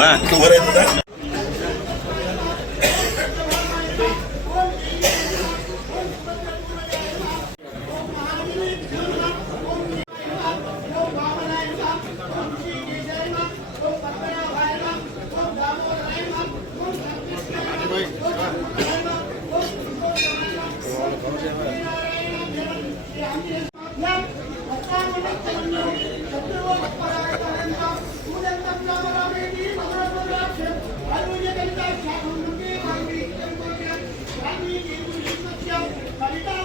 ಹಾಂ రాజా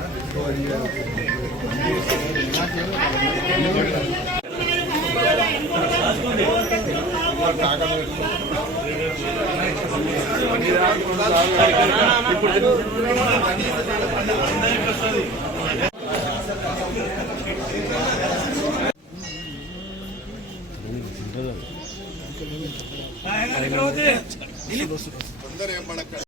కొంచెం విశాల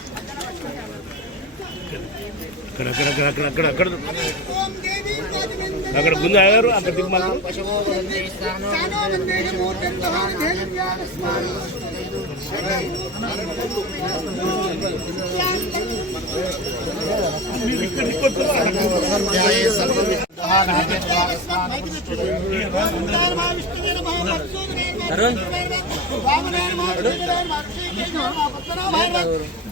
అక్కడ అక్కడ అక్కడ అక్కడ అక్కడ అక్కడ. అక్కడ ముందు ఆగారు అక్కడ దిగు మళ్ళీ.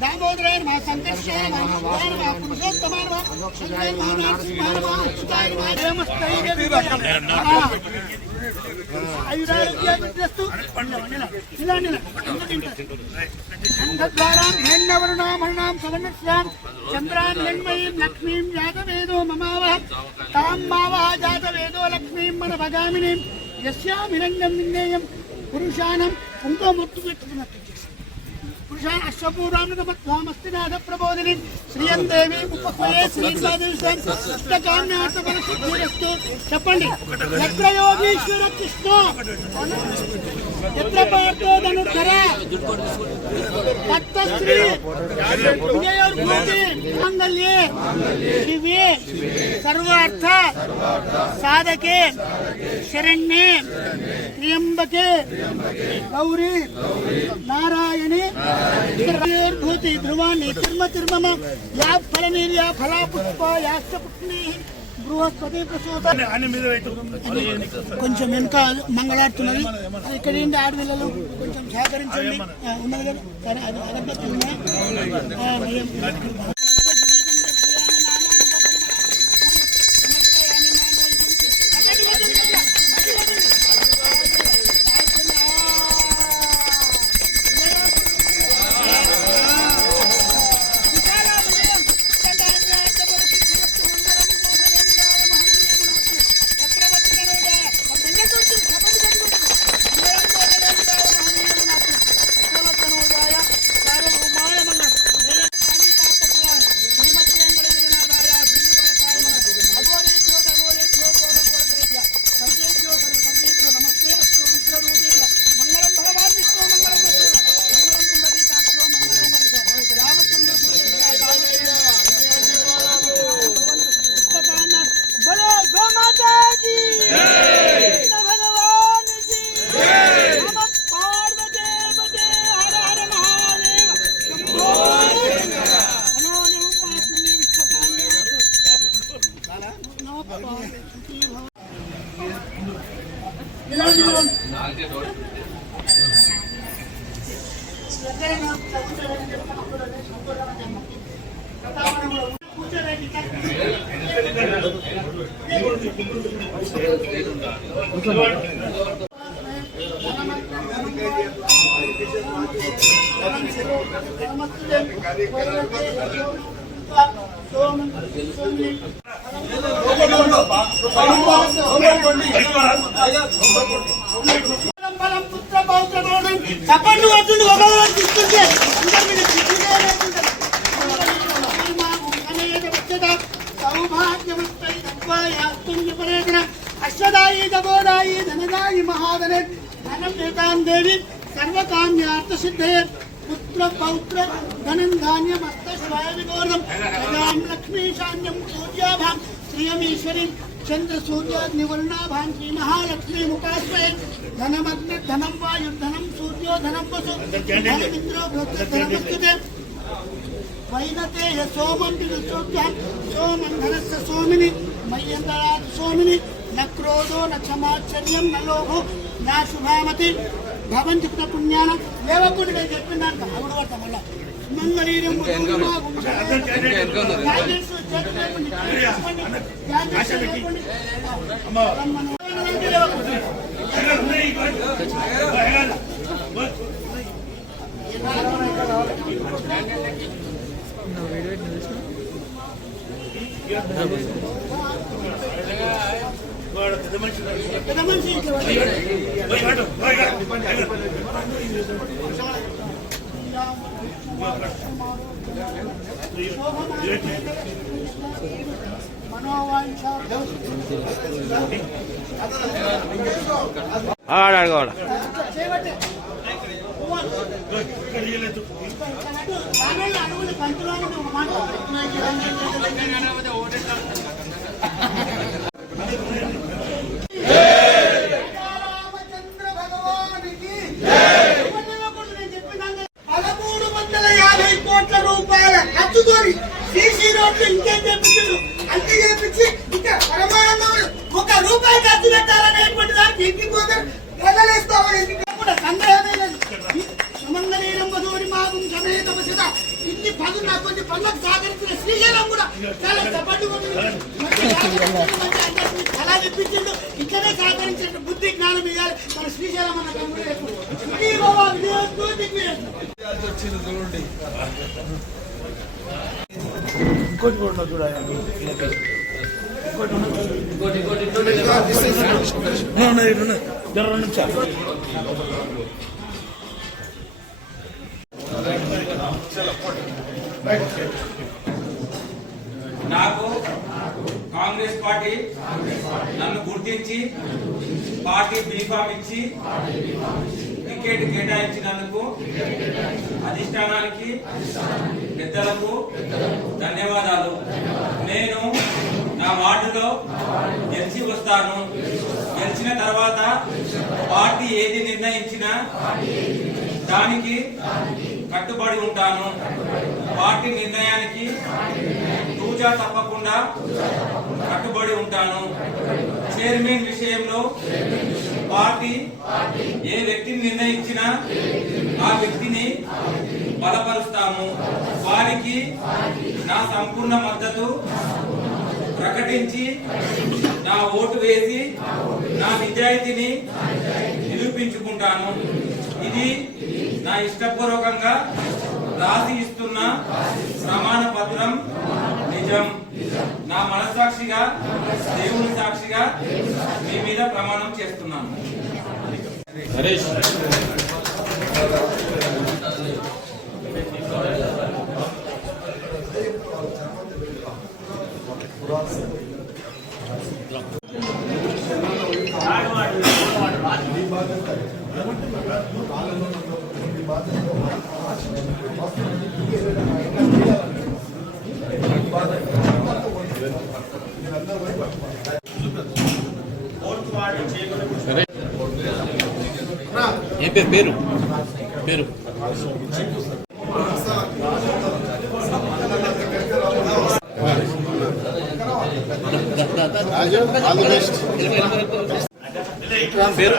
చానో వందేన మా సంకర్షాయ మా పురుషోత్తమాయ మా శంకరాయ మా నరసింహాయ మా అచ్యుతాయ మా దేవమస్తైర్య ఆయురారోగ్యాభివృద్ధిరస్తు. ఇలా నిల. అంధద్వారాం హిరణ్యవర్ణామరుణాం సవర్ణస్యాం చంద్రాన్ హిరణ్మయీం లక్ష్మీం జాతవేదో మమావహ తాం మావహ జాతవేదో లక్ష్మీం మన భగామినీం యస్యాం హిరణ్యం పురుషాన్ అశ్వపూర్వామృతమస్తినాథ ప్రబోధిని శ్రీయం దేవి ఉపక్వయే శ్రీకామ్యార్థ సిద్ధిరస్తు చెప్పండి ఎత్ర యోగీశ్వర కృష్ణ ಛತ್ರಪ್ಪ ಶಿವಿ ಸರ್ವಾರ್ಥ ಸಾಧಕೆ ಶರಣ್ಯ ತ್ರಿಯಂಬಕೆ ಗೌರಿ ನಾರಾಯಣಿ ಭೂತಿ ಧ್ರುವಾಣಿ ತಿರ್ಮ ತಿರ್ಮಮ ಫಲ ನೀರ್ ಫಲ కొంచెం వెనుక మంగళాడుతున్నది ఇక్కడ ఏంటి ఆడపిల్లలు? కొంచెం సహకరించండి. ఉన్నది కదా. సరే అది అగరబత్తి Thank you. धनदायी धनदायी महाधने धनम एतां देवी सर्वकाम्यार्थसिद्धये पुत्र पौत्र धनं धान्यम् अस्तस्वायविगोर्धं गजां लक्ष्मीशान्यं सूर्याभां श्रियमीश्वरीं चन्द्रसूर्याग्निवर्णाभां श्रीमहालक्ष्मीमुपास्मये धनमग्निर्धनं वायुर्धनं सूर्यो धनं वसु धनमिन्द्रो धनमस्तुते वैनते सोमं सोमं धनस्य सोमिनि వైనతే సోమం వినుచోభ్యం సోమం ధనస్య సోమిని మయ్యంతరాత్ సోమిని న క్రోధో న క్షమాచర్యం న లోభో నా శుభామతి భవంతి కృత పుణ్యాన దేవకుడి నేను చెప్పినాను. ఆవిడ పడతా మళ్ళా. మంగళీరం పెద్ద మనిషి పెద్ద జ్ఞానం ఇవ్వాలి మన శ్రీశైలం అన్న ఇంకోటి కూడా రెండు నిమిషాలు. నాకు కాంగ్రెస్ పార్టీ నన్ను గుర్తించి పార్టీ బీఫామ్ ఇచ్చి టికెట్ కేటాయించినందుకు అధిష్టానానికి పెద్దలకు ధన్యవాదాలు. నేను నా వార్డులో గెలిచి వస్తాను. గెలిచిన తర్వాత పార్టీ ఏది నిర్ణయించినా దానికి కట్టుబడి ఉంటాను. పార్టీ నిర్ణయానికి తూచ తప్పకుండా కట్టుబడి ఉంటాను. చైర్మన్ విషయంలో పార్టీ ఏ వ్యక్తిని నిర్ణయించినా ఆ వ్యక్తిని బలపరుస్తాము. వారికి నా సంపూర్ణ మద్దతు ప్రకటించి నా ఓటు వేసి నా నిజాయితీని నిరూపించుకుంటాను. ఇది నా ఇష్టపూర్వకంగా రాసి ఇస్తున్న ప్రమాణ పత్రం నిజం. నా మనస్సాక్షిగా దేవుని సాక్షిగా మీ మీద ప్రమాణం చేస్తున్నాను. ఏం పేరు పేరు? పేరు? పేరు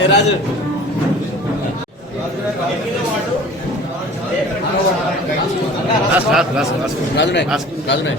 ఏ రాజు? రాజునాయ్ రాజునాయ్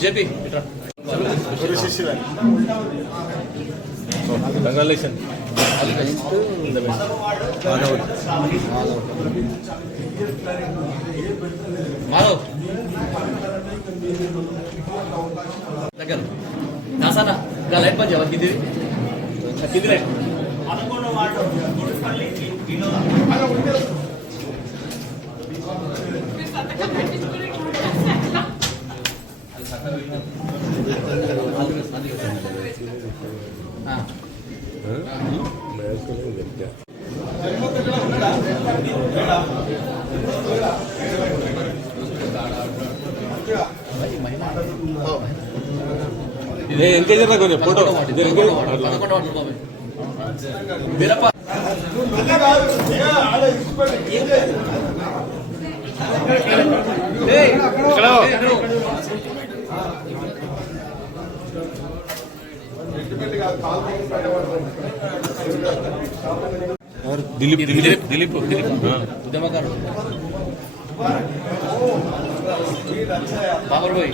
జేపీ. కంగ్రాచులేషన్ మాధవ్. దగ్గర. దాసానా ఇంకా లైట్ పని చేయవా కింది కింది లైట్. ఆ. ఇదే ఎంకేజ్ రా కొంచెం ఫోటో. దిలీప్ దిలీప్ దిలీప్. దిలీప్ ఉద్యమకారుడు. బాబర్ భాయ్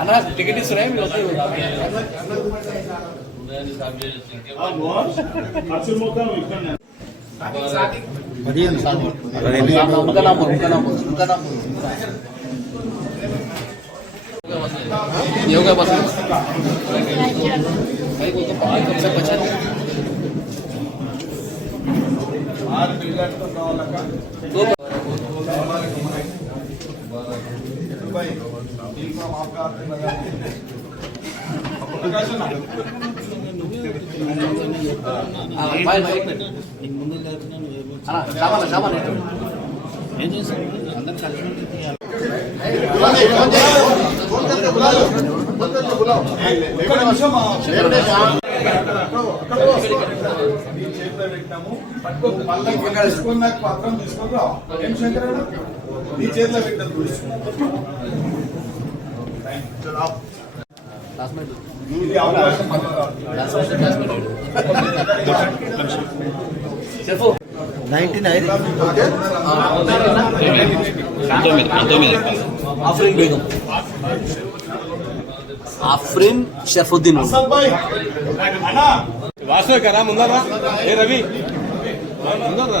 అన్న టికెట్ ఇస్తున్నాయి మీరు యోగా బస్ పచ్చింది ఆరు బిల్లు కట్టుకున్న వాళ్ళక सामान सामान ఏం చేస్తాను అందరు కలిసి నీ చేతిలో పెట్టినాము పట్టుకో పళ్ళకి తీసుకొని నాకు పత్రం తీసుకొని రా ఏం శంకరన్న నీ చేతిలో పెట్టిన క్లాస్మేట్ ఇది అవకాశం మళ్ళా రాదు. ఆఫ్రిన్ బేగం ఆఫ్రిన్ షర్ఫుద్దీన్ వాసు కదా ముందరా? ఏ రవి? ముందరా?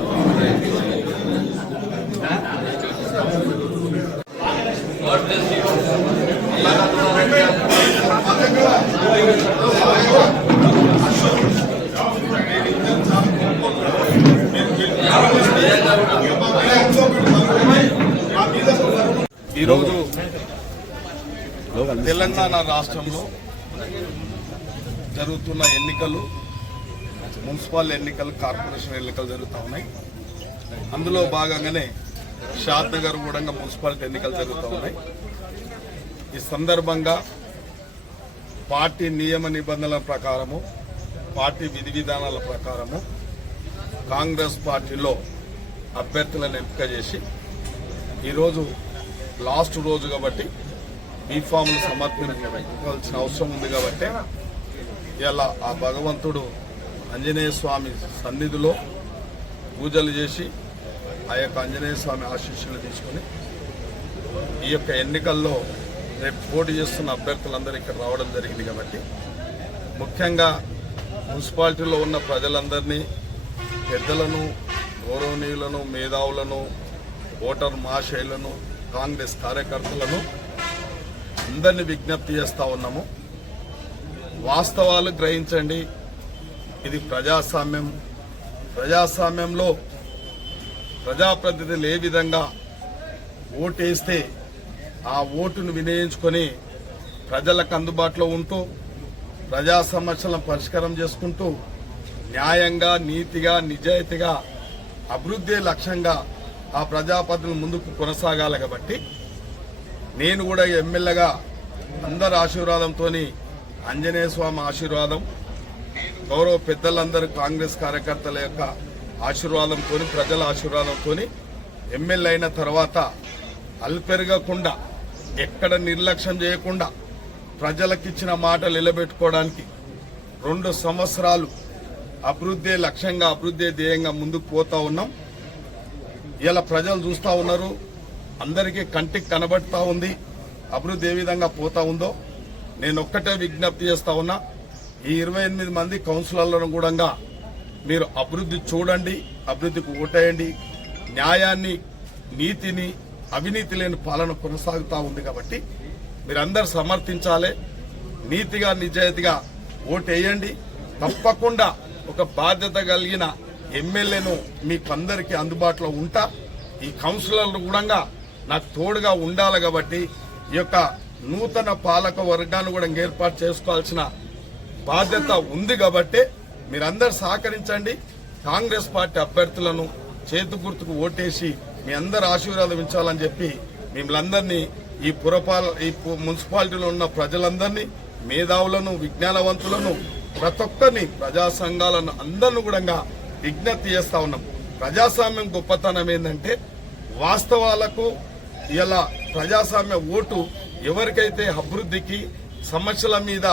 ఈరోజు తెలంగాణ రాష్ట్రంలో జరుగుతున్న ఎన్నికలు మున్సిపల్ ఎన్నికలు కార్పొరేషన్ ఎన్నికలు జరుగుతూ ఉన్నాయి. అందులో భాగంగానే షాద్ నగర్ కూడా మున్సిపాలిటీ ఎన్నికలు జరుగుతూ ఉన్నాయి. ఈ సందర్భంగా పార్టీ నియమ నిబంధనల ప్రకారము పార్టీ విధి విధానాల ప్రకారము కాంగ్రెస్ పార్టీలో అభ్యర్థులను ఎంపిక చేసి ఈరోజు లాస్ట్ రోజు కాబట్టి బీఫామ్లు సమర్పించవలసిన అవసరం ఉంది కాబట్టి ఇలా ఆ భగవంతుడు ఆంజనేయ స్వామి సన్నిధిలో పూజలు చేసి ఆ యొక్క ఆంజనేయ స్వామి ఆశీస్సులు తీసుకొని ఈ యొక్క ఎన్నికల్లో రేపు పోటీ చేస్తున్న అభ్యర్థులందరూ ఇక్కడ రావడం జరిగింది కాబట్టి ముఖ్యంగా మున్సిపాలిటీలో ఉన్న ప్రజలందరినీ పెద్దలను గౌరవనీయులను మేధావులను ఓటర్ మహాశయులను కాంగ్రెస్ కార్యకర్తలను అందరినీ విజ్ఞప్తి చేస్తూ ఉన్నాము. వాస్తవాలు గ్రహించండి. ఇది ప్రజాస్వామ్యం. ప్రజాస్వామ్యంలో ప్రజాప్రతినిధులు ఏ విధంగా ఓటేస్తే ఆ ఓటును వినియోగించుకొని ప్రజలకు అందుబాటులో ఉంటూ ప్రజా సమస్యలను పరిష్కారం చేసుకుంటూ న్యాయంగా నీతిగా నిజాయితీగా అభివృద్ధి లక్ష్యంగా ఆ ప్రజాపతిని ముందుకు కొనసాగాలి కాబట్టి నేను కూడా ఎమ్మెల్యేగా అందరి ఆశీర్వాదంతో ఆంజనేయ స్వామి ఆశీర్వాదం గౌరవ పెద్దలందరూ కాంగ్రెస్ కార్యకర్తల యొక్క ఆశీర్వాదంతో ప్రజల ఆశీర్వాదంతో ఎమ్మెల్యే అయిన తర్వాత అల్పెరగకుండా ఎక్కడ నిర్లక్ష్యం చేయకుండా ప్రజలకిచ్చిన మాటలు నిలబెట్టుకోవడానికి రెండు సంవత్సరాలు అభివృద్ధి లక్ష్యంగా అభివృద్ధి ధ్యేయంగా ముందుకు పోతా ఉన్నాం. ఇలా ప్రజలు చూస్తూ ఉన్నారు అందరికీ కంటికి కనబడతా ఉంది అభివృద్ధి ఏ విధంగా పోతా ఉందో. నేను ఒక్కటే విజ్ఞప్తి చేస్తా ఉన్నా ఈ ఇరవై ఎనిమిది మంది కౌన్సిలర్లను కూడా మీరు అభివృద్ధి చూడండి అభివృద్ధికి ఓటేయండి. న్యాయాన్ని నీతిని అవినీతి లేని పాలన కొనసాగుతూ ఉంది కాబట్టి మీరందరూ సమర్థించాలి నీతిగా నిజాయితీగా ఓటేయండి. తప్పకుండా ఒక బాధ్యత కలిగిన ఎమ్మెల్యేను మీకు అందరికీ అందుబాటులో ఉంటా. ఈ కౌన్సిలర్లు కూడా నాకు తోడుగా ఉండాలి కాబట్టి ఈ యొక్క నూతన పాలక వర్గాన్ని కూడా ఏర్పాటు చేసుకోవాల్సిన బాధ్యత ఉంది కాబట్టి మీరందరు సహకరించండి. కాంగ్రెస్ పార్టీ అభ్యర్థులను చేతు గుర్తుకు ఓటేసి మీ అందరు ఆశీర్వాదం ఇచ్చాలని చెప్పి మిమ్మల్ందరినీ ఈ పురపాల ఈ మున్సిపాలిటీలో ఉన్న ప్రజలందరినీ మేధావులను విజ్ఞానవంతులను ప్రతి ఒక్కరిని ప్రజా సంఘాలను అందరిని కూడా విజ్ఞప్తి చేస్తా ఉన్నాం. ప్రజాస్వామ్యం గొప్పతనం ఏంటంటే వాస్తవాలకు ఇలా ప్రజాస్వామ్య ఓటు ఎవరికైతే అభివృద్ధికి సమస్యల మీద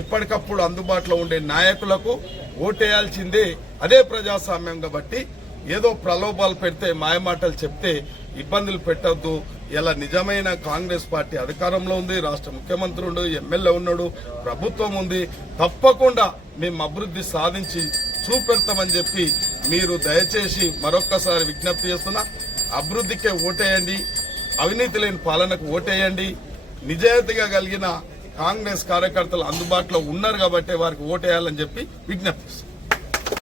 ఎప్పటికప్పుడు అందుబాటులో ఉండే నాయకులకు ఓటేయాల్సిందే అదే ప్రజాస్వామ్యం కాబట్టి ఏదో ప్రలోభాలు పెడితే మాయమాటలు చెప్తే ఇబ్బందులు పెట్టద్దు. ఇలా నిజమైన కాంగ్రెస్ పార్టీ అధికారంలో ఉంది రాష్ట్ర ముఖ్యమంత్రి ఉండు ఎమ్మెల్యే ఉన్నాడు ప్రభుత్వం ఉంది. తప్పకుండా మేము అభివృద్ధి సాధించి చూపెడతామని చెప్పి మీరు దయచేసి మరొక్కసారి విజ్ఞప్తి చేస్తున్నా. అభివృద్ధికే ఓటేయండి. అవినీతి లేని పాలనకు ఓటేయండి. నిజాయితీగా కలిగిన కాంగ్రెస్ కార్యకర్తలు అందుబాటులో ఉన్నారు కాబట్టి వారికి ఓటేయాలని చెప్పి విజ్ఞప్తి